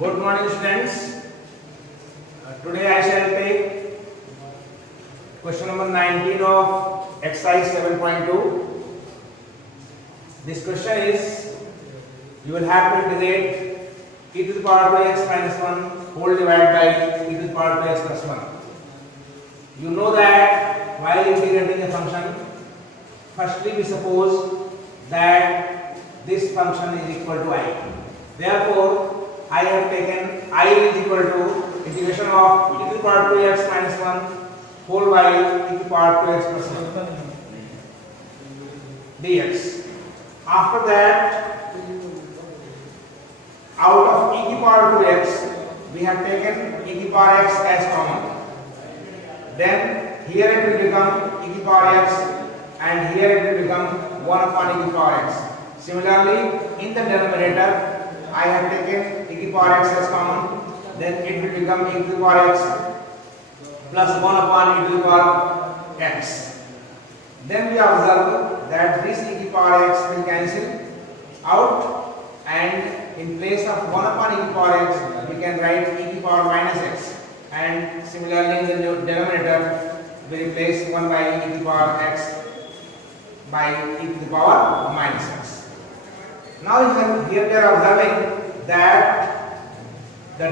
Good morning, students. Today I shall take question number 19 of exercise 7.2. This question is, you will have to integrate e to the power 2x minus 1 whole divided by e to the power 2x plus 1. You know that while integrating a function, firstly we suppose that this function is equal to I. Therefore, I have taken I is equal to integration of e to the power 2x minus 1 whole by e to the power 2x plus 1 dx. After that, out of e to the power 2x, we have taken e to the power x as common. Then here it will become e to the power x, and here it will become 1 upon e to the power x. Similarly, in the denominator, I have taken e to the power x as common, then it will become e to the power x plus 1 upon e to the power x. Then we observe that this e to the power x will cancel out, and in place of 1 upon e to the power x, we can write e to the power minus x, and similarly in the denominator, we replace 1 by e to the power x by e to the power minus x. Now here we are observing that the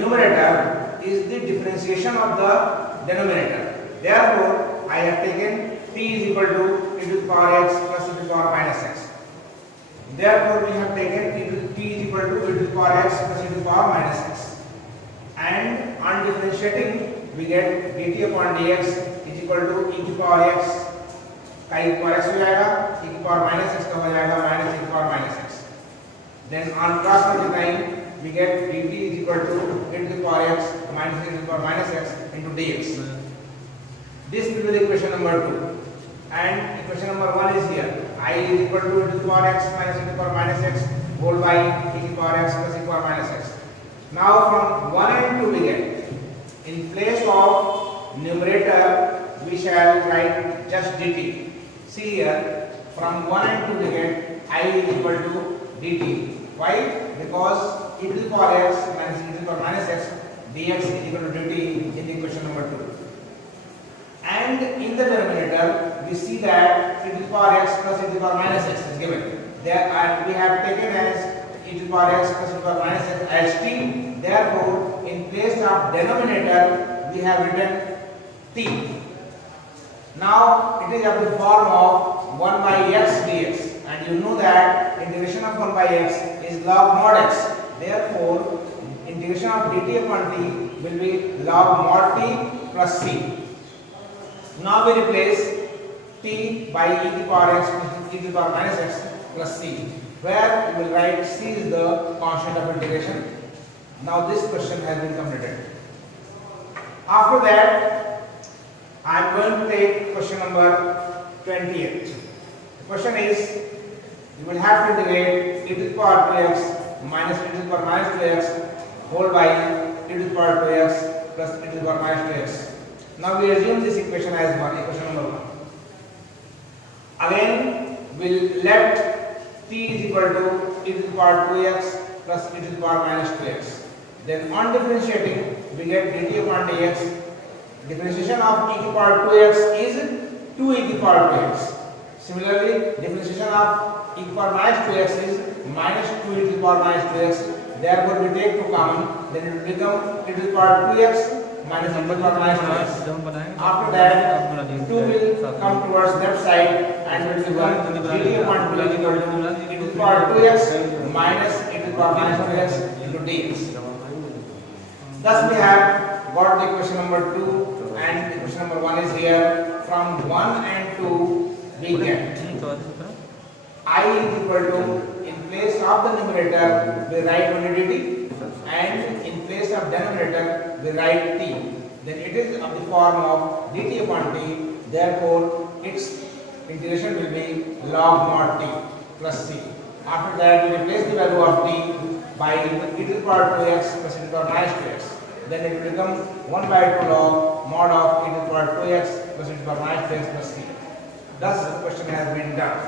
numerator is the differentiation of the denominator. Therefore, I have taken t is equal to e to the power x plus e to the power minus x. Therefore, we have taken t is equal to e to the power x plus e to the power minus x. And on differentiating, we get dt upon dx is equal to e to the power x का e power x हो जाएगा, e की power minus x का हो जाएगा minus e की power minus x. Then on cross multiplying, we get dt is equal to e to the power x minus e to the power minus x into dx. This will be the equation number 2. And equation number 1 is here. I is equal to e to the power x minus e to the power minus x whole by e to the power x plus e to the power minus x. Now from 1 and 2 we get, in place of numerator we shall write just dt. See here, from 1 and 2 we get I is equal to dt. Why? Because e to the power x minus e to the power minus x dx is equal to dt in the equation number 2. And in the denominator, we see that e to the power x plus e to the power minus x is given. There we have taken as e to the power x plus e to the power minus x as t. Therefore, in place of denominator, we have written t. Now it is of the form of 1 by x dx, and you know that integration of 1 by x is log mod x. Therefore, integration of dt upon t will be log mod t plus c. Now we replace t by e to the power x plus e to the power minus x plus c, where we will write c is the constant of integration. Now this question has been completed. After that, I am going to take question number 28. The question is, you will have to integrate e to the power 2x minus e to the power minus 2x whole by e to the power 2x plus e to the power minus 2x. Now we assume this equation as equation number 1. Again, we will let t is equal to e to the power 2x plus e to the power minus 2x. Then on differentiating, we get dt upon dx. Differentiation of e to the power 2x is 2 e to the power 2x. Similarly, differentiation of e to the power minus 2x is minus 2 e to the power minus 2x. Therefore, we take 2 common, then it will become e to the power 2x minus e to the power minus 2x. After that, 2 will come towards left side and it will become dt upon 2 is equal to e to the power 2x minus e to the power minus 2x into dx. Thus, we have got the equation number 2, and equation number 1 is here. From 1 and 2 we get I is equal to, in place of the numerator we write only dt, and in place of denominator we write t. Then it is of the form of dt upon t. Therefore, its integration will be log mod t plus c. After that, we replace the value of t by e to the power 2x plus e to the power minus 2x. Then it will become 1 by 2 log mod of e to the power 2x plus e to the power minus 2x plus c. Thus, the question has been done.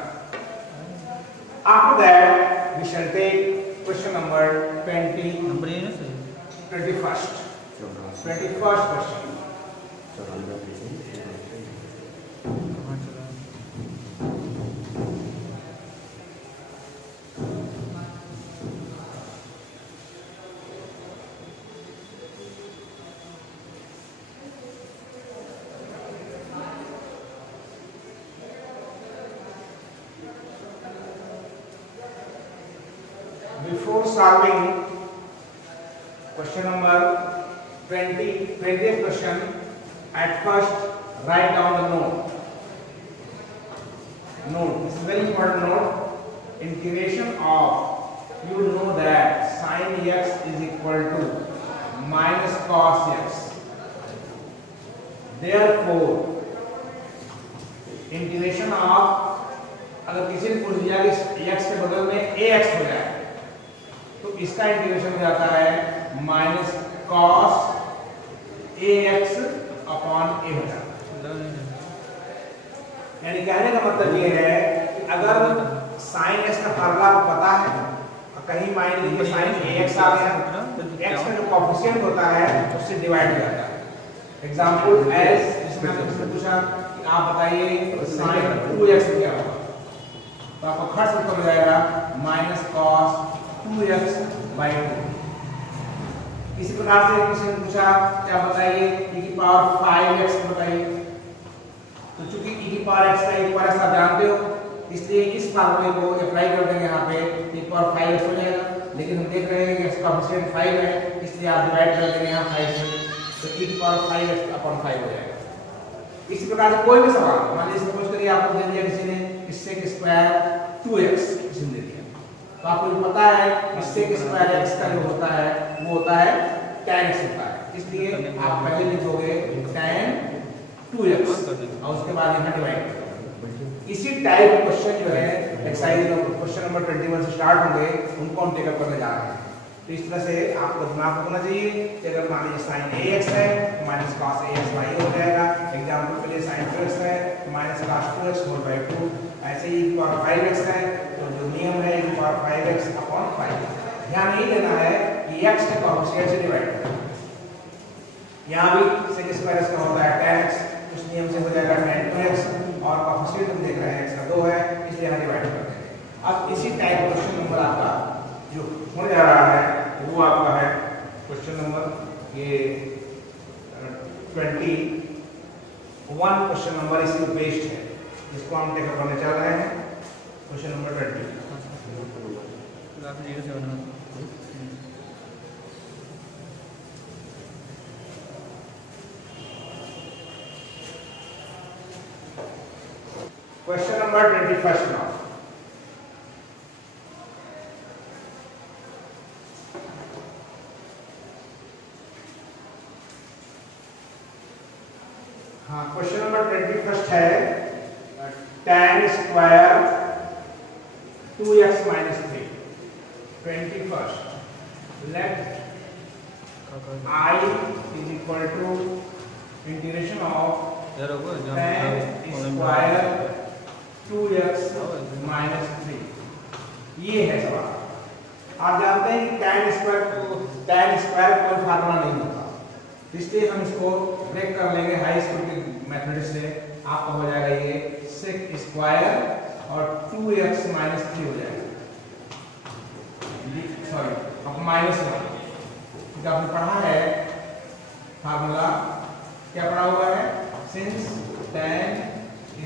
After that, we shall take question number 21st question. Before solving question number 20th question, at first write down the note. This is very important note. Integration of, you know that sin x is equal to minus cos x. Therefore, integration of, अगर किसी ने पूछ दिया कि x के बदल में ax हो जाए तो इसका इंटीग्रेशन हो जाता है minus cos ax upon a हो जाता है। यानी कहने का मतलब ये है कि अगर साइन x का फार्मूला आपको पता है और कहीं मान लीजिए साइन ax आ गया तो x का जो कोएफिशिएंट होता है उससे डिवाइड हो जाता है। एग्जांपल एज जिसमें आपने पूछा कि आप बताइए साइन 2x क्या होगा, तो आपको खर्च उत्तर हो जाएगा माइनस कॉस 2x by 2। इसी प्रकार से किसी ने पूछा क्या बताइए e की पावर 5x बताइए, तो चूंकि e की पावर x का एक बार आप जानते हो इसलिए इस फार्मूले को अप्लाई कर देंगे यहाँ पे e की पावर 5x हो जाएगा। लेकिन हम देख रहे हैं कि इसका कोएफिशिएंट 5 है इसलिए आप डिवाइड कर देंगे यहाँ 5 से, तो e की पावर 5x अपॉन 5 हो जाएगा। इसी प्रकार से कोई भी सवाल मान लीजिए सपोज करिए आपको दे दिया किसी ने sec स्क्वायर 2x किसी ने दे दिया, तो आपको पता है sec स्क्वायर x का जो होता है वो होता है tan x होता है, इसलिए आप पहले लिखोगे tan 2x और उसके बाद यहाँ डिवाइड करोगे। इसी टाइप क्वेश्चन जो है एक्सरसाइज क्वेश्चन नंबर 21 से स्टार्ट होंगे, उनको हम टेकअप करने जा रहे हैं। तो इस तरह से आपको दिमाग होना चाहिए कि अगर मान लीजिए sin ax है तो माइनस cos ax y हो जाएगा। एग्जांपल के लिए sin 2x है तो minus cos 2x whole bye 2। ऐसे ही पावर 5x है तो जो नियम है e पावर 5x अपॉन 5। ध्यान ये देना है कि x के कोएफिशिएंट से डिवाइड करना है। यहाँ भी sec स्क्वायर का होता है tan x, उस नियम से हो जाएगा tan 2x और कोएफिशिएंट हम देख रहे हैं x का 2 है इसलिए यहाँ डिवाइड कर देंगे। अब इसी टाइप क्वेश्चन नंबर आपका जो होने जा रहा है वो आपका है क्वेश्चन नंबर ये 21 क्वेश्चन नंबर इसी बेस्ड है जिसको हम टेकअप करने चल रहे हैं। Question number 20। Question number 21 now. हाँ, क्वेश्चन नंबर 21 है tan square 2x minus 3। 21 let I is equal to integration of tan square 2x minus 3। ये है सवाल। आप जानते हैं कि tan स्क्वायर कोई फार्मूला नहीं होता, इसलिए हम इसको ब्रेक कर लेंगे हाई स्कूल के मेथड से। आपका हो जाएगा ये sec स्क्वायर और 2x माइनस 3 हो जाएगा, सॉरी अब माइनस 1, क्योंकि आपने पढ़ा है फार्मूला, क्या पढ़ा हुआ है, since tan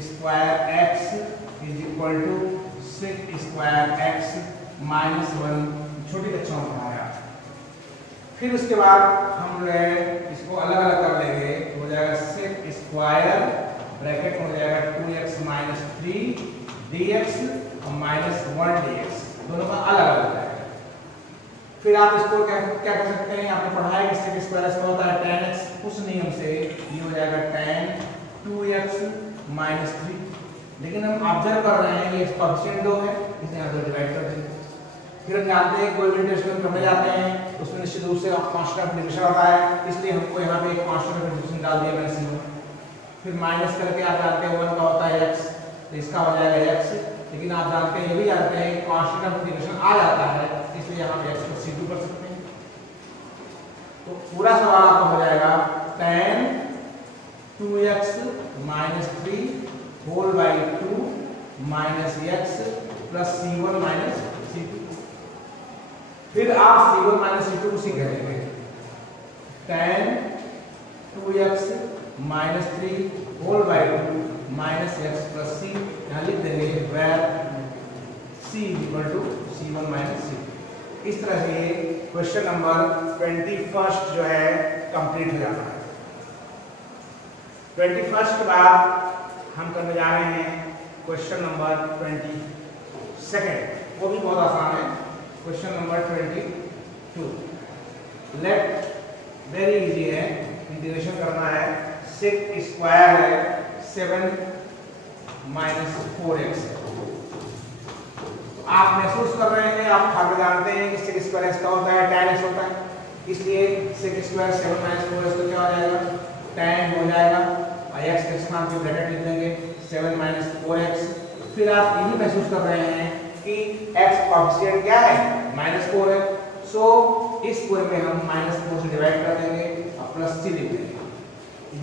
square x is equal to sec square x minus 1, छोटी कक्षा में पढ़ा है। फिर उसके बाद हम जो है इसको अलग अलग कर लेंगे, हो जाएगा sec स्क्वायर ब्रैकेट हो जाएगा 2x माइनस 3 dx और माइनस 1 dx, दोनों का अलग अलग हो जाएगा। फिर आप इसको क्या कर सकते हैं, आपने पढ़ा है कि sec स्क्वायर से होता है tan x, उस नियम से ये हो जाएगा tan 2x माइनस 3। लेकिन हम ऑब्जर्व कर रहे हैं ये कोएफिशिएंट 2 है, इसे यहाँ से डिवाइड कर देंगे। फिर हम जानते हैं कोई भी इंटीग्रेशन करने जाते हैं उसमें निश्चित रूप से कांस्टेंट ऑफ डिविजन होता है, इसलिए हमको यहाँ पे एक कांस्टेंट ऑफ डिविजन डाल दिया मैंने इसमें। फिर माइनस करके आप जानते हैं 1 का होता है x, तो इसका हो जाएगा x। लेकिन आप जानते हैं ये भी जानते हैं कांस्टेंट ऑफ डिविजन आ जाता है, इसलिए इसलिए यहाँ पे x प्लस c2 कर सकते हैं। तो पूरा सवाल आपका हो जाएगा tan 2x minus 3 whole by 2 minus x plus c1 minus c2। फिर आप c1 माइनस c2 उसी करेंगे tan 2x minus 3 whole by 2 minus x plus c, यहाँ लिख देंगे where c equal to c1 minus c2। इस तरह से क्वेश्चन नंबर 21 जो है कंप्लीट हो जाता है। 21 के बाद हम करने जा रहे हैं क्वेश्चन नंबर 22, वो भी बहुत आसान है। Question number 22 let very easy है, इंटीग्रेशन करना है। सेक स्क्वायर है 7 माइनस 4x। आप महसूस कर रहे हैं, आप खाते जानते हैं कि सेक स्क्वायर एक्स का होता है tan x होता है, इसलिए सेक स्क्वायर 7 माइनस 4x तो क्या हो जाएगा tan हो जाएगा और x के स्थान पे ब्रैकेट लिख देंगे 7 माइनस 4x। फिर आप यही महसूस कर रहे हैं कि x कोएफिशिएंट क्या है -4 है, सो इस पूरे में हम -4 से डिवाइड कर देंगे और प्लस c लिख देंगे।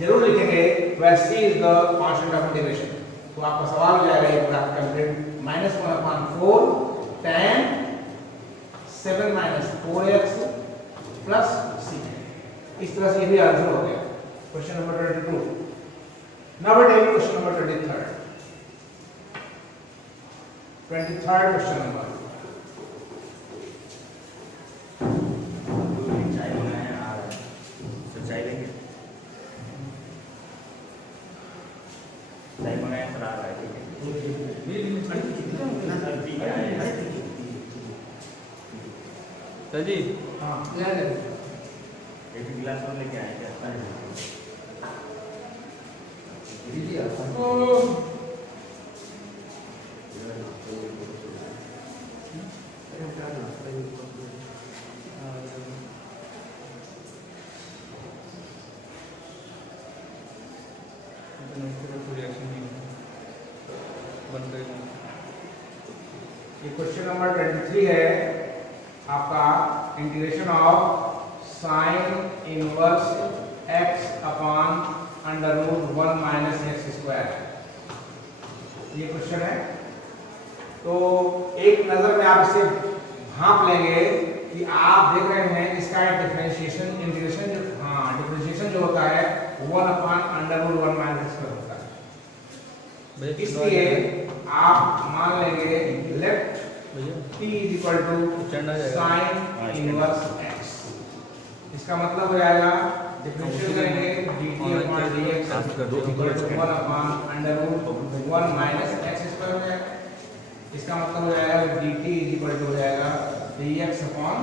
जरूर लिखेंगे where c is the constant of integration। तो आपका सवाल हो जाएगा ये पूरा complete -1/4 tan 7 minus 4x plus c। इस तरह से ये भी आंसर हो गया question number 22। Now we take question number 23rd question number. Sir जी हाँ एक गिलास और लेके आए क्या? ये क्वेश्चन नंबर 23 है आपका, integration of sine inverse x upon under root 1 minus x square, ये क्वेश्चन है। तो एक नजर में आप इसे भांप लेंगे कि आप देख रहे हैं इसका डिफरेंशिएशन इंटीग्रेशन डिफरेंशिएशन जो होता है 1 upon under root 1 minus x square होता है। इसलिए आप मान लेंगे let t is equal to sine inverse x। इसका मतलब हो जाएगा डिफरेंशियल करेंगे dt upon dx equal to 1 upon under root 1 minus x square हो जाएगा। इसका मतलब हो जाएगा dt इज इक्वल टू हो जाएगा dx upon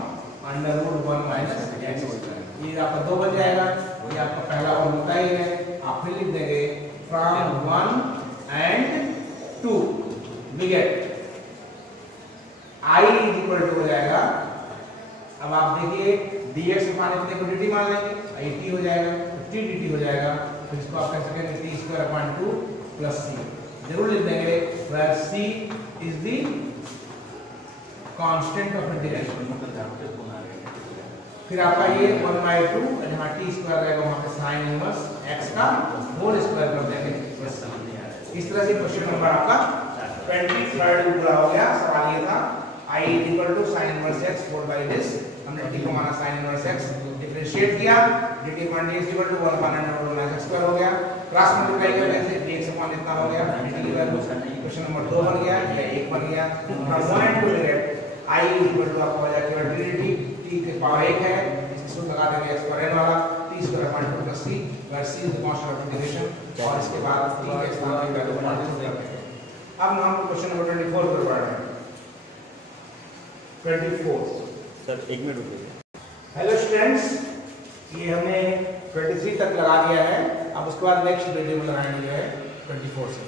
under root 1 minus x square. ये आपका 2 बन जाएगा, ये आपका पहला और होता ही है। आप फिर लिख देंगे from 1 and 2 we get I is equal to हो जाएगा। अब आप देखिए dx के मान इतने को dt मान लेंगे, it हो जाएगा, तो t dt हो जाएगा। तो इसको आप कह सकेंगे t square upon 2 plus c। जरूर लिख देंगे where c is the constant of integration। फिर आपका ये 1/2 जहाँ t स्क्वायर रहेगा वहाँ पे साइन इनवर्स x का होल स्क्वायर कर देंगे। इस तरह से क्वेश्चन नंबर आपका 23rd पूरा हो गया। सवाल ये था I equal to sine inverse x fold by this, हमने t को माना साइन इनवर्स x, डिफरेंशिएट किया dt upon dx equal to 1 upon under root minus x square हो गया। क्रॉस मल्टीप्लाई करने से dx अपॉन इतना हो गया, dt की वैल्यू क्वेश्चन नंबर 2 बन गया या 1 बन गया। From 1 and 2 let I equal to आपका हो जाएगा केवल dt, t के पावर 1 है, इसको सूत्र लगा देंगे x पर n वाला t square upon 2 plus c, where c is the constant of integration. और इसके बाद t के स्थान पे वैल्यू माइनस कर देंगे। अब हम क्वेश्चन नंबर 24 पर पढ़ रहे हैं। 24 सर 1 मिनट रुकिए। हेलो स्टूडेंट्स, ये हमने 23 तक लगा दिया है। अब उसके बाद नेक्स्ट वीडियो में लगाएंगे जो है 24 से।